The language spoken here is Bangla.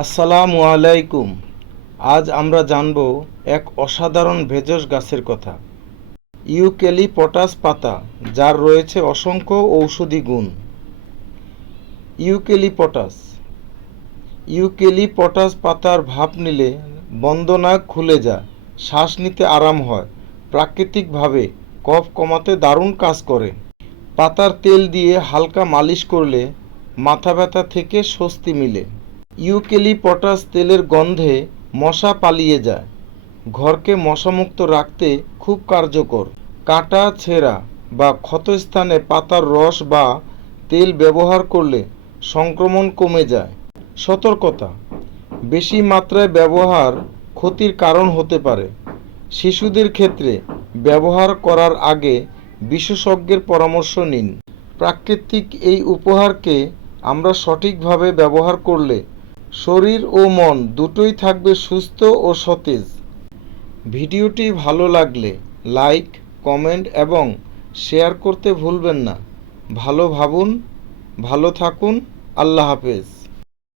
আসসালামু আলাইকুম। আজ আমরা জানব এক অসাধারণ ভেষজ গাছের কথা। ইউক্যালিপটাস পাতা, যার রয়েছে অসংখ্য ঔষধি গুণ। ইউক্যালিপটাস ইউক্যালিপটাস পাতার ভাপ নিলে বন্দনাক খুলে যায়, শ্বাস নিতে আরাম হয়, প্রাকৃতিকভাবে কফ কমাতে দারুণ কাজ করে। পাতার তেল দিয়ে হালকা মালিশ করলে মাথা ব্যথা থেকে স্বস্তি মিলে। ইউক্যালিপটাস তেলের গন্ধে মশা পালিয়ে যায়। ঘরকে মশামুক্ত রাখতে খুব কার্যকর। কাটা, ছেঁড়া বা ক্ষতস্থানে পাতার রস বা তেল ব্যবহার করলে সংক্রমণ কমে যায়। সতর্কতা। বেশি মাত্রায় ব্যবহার ক্ষতির কারণ হতে পারে। শিশুদের ক্ষেত্রে ব্যবহার করার আগে বিশেষজ্ঞের পরামর্শ নিন। প্রাকৃতিক এই উপহারকে আমরা সঠিকভাবে ব্যবহার করলে শরীর ও মন দুটোই থাকবে সুস্থ ও সতেজ। ভিডিওটি ভালো লাগলে লাইক, কমেন্ট এবং শেয়ার করতে ভুলবেন না। ভালো ভাবুন, ভালো থাকুন, আল্লাহ হাফেজ।